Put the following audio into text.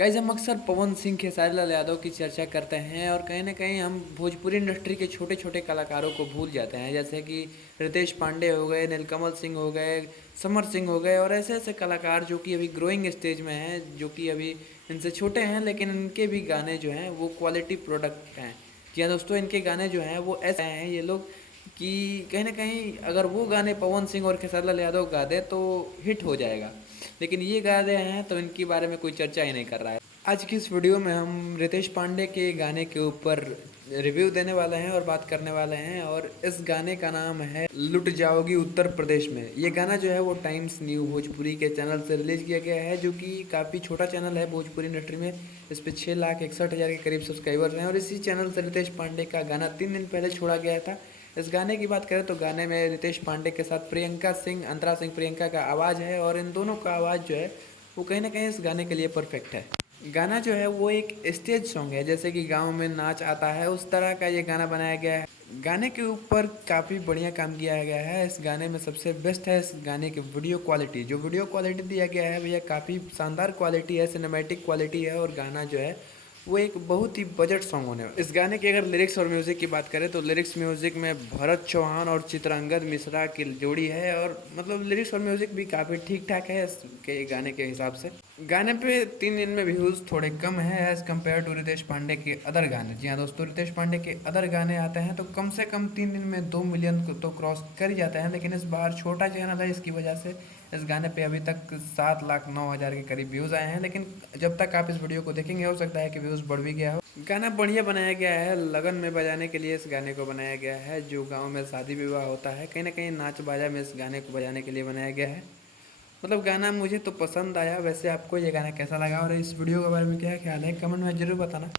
Guys हम अक्सर पवन सिंह खेसारी लाल यादव की चर्चा करते हैं और कहीं ना कहीं हम भोजपुरी इंडस्ट्री के छोटे छोटे कलाकारों को भूल जाते हैं, जैसे कि रितेश पांडे हो गए, नीलकमल सिंह हो गए, समर सिंह हो गए और ऐसे ऐसे कलाकार जो कि अभी ग्रोइंग स्टेज में हैं, जो कि अभी इनसे छोटे हैं लेकिन इनके भी गाने जो हैं वो क्वालिटी प्रोडक्ट हैं। जी हाँ दोस्तों, इनके गाने जो हैं वो ऐसे हैं ये लोग कि कहीं ना कहीं अगर वो गाने पवन सिंह और खेसारी लाल यादव गा दे तो हिट हो जाएगा, लेकिन ये गा रहे हैं तो इनके बारे में कोई चर्चा ही नहीं कर रहा है। आज की इस वीडियो में हम रितेश पांडे के गाने के ऊपर रिव्यू देने वाले हैं और बात करने वाले हैं, और इस गाने का नाम है लुट जाओगी उत्तर प्रदेश में। ये गाना जो है वो टाइम्स न्यू भोजपुरी के चैनल से रिलीज किया गया है, जो कि काफ़ी छोटा चैनल है भोजपुरी इंडस्ट्री में। इस पर 6,61,000 के करीब सब्सक्राइबर्स हैं और इसी चैनल से रितेश पांडे का गाना 3 दिन पहले छोड़ा गया था। इस गाने की बात करें तो गाने में रितेश पांडे के साथ प्रियंका सिंह, अंतरा सिंह प्रियंका का आवाज़ है, और इन दोनों का आवाज़ जो है वो कहीं ना कहीं इस गाने के लिए परफेक्ट है। गाना जो है वो एक स्टेज सॉन्ग है, जैसे कि गाँव में नाच आता है उस तरह का ये गाना बनाया गया है। गाने के ऊपर काफ़ी बढ़िया काम किया गया है। इस गाने में सबसे बेस्ट है इस गाने की वीडियो क्वालिटी। जो वीडियो क्वालिटी दिया गया है भैया काफ़ी शानदार क्वालिटी है, सिनेमैटिक क्वालिटी है, और गाना जो है वो एक बहुत ही बजट सॉन्ग होने वाला है। इस गाने की अगर लिरिक्स और म्यूज़िक की बात करें तो लिरिक्स म्यूज़िक में भरत चौहान और चित्रांगद मिश्रा की जोड़ी है, और मतलब लिरिक्स और म्यूज़िक भी काफ़ी ठीक ठाक है इसके गाने के हिसाब से। गाने पे 3 दिन में व्यूज़ थोड़े कम है as compare to Ritesh Pandey के अदर गाने। जी हाँ दोस्तों, रितेश पांडे के अदर गाने आते हैं तो कम से कम 3 दिन में 2 मिलियन को तो क्रॉस कर ही जाते हैं, लेकिन इस बार छोटा चैनल है, इसकी वजह से इस गाने पे अभी तक 7,09,000 के करीब व्यूज़ आए हैं। लेकिन जब तक आप इस वीडियो को देखेंगे हो सकता है कि व्यूज़ बढ़ भी गया हो। गाना बढ़िया बनाया गया है, लगन में बजाने के लिए इस गाने को बनाया गया है। जो गाँव में शादी विवाह होता है कहीं ना कहीं नाच बाजा में इस गाने को बजाने के लिए बनाया गया है। मतलब गाना मुझे तो पसंद आया। वैसे आपको ये गाना कैसा लगा और इस वीडियो के बारे में क्या ख्याल है, कमेंट में ज़रूर बताना।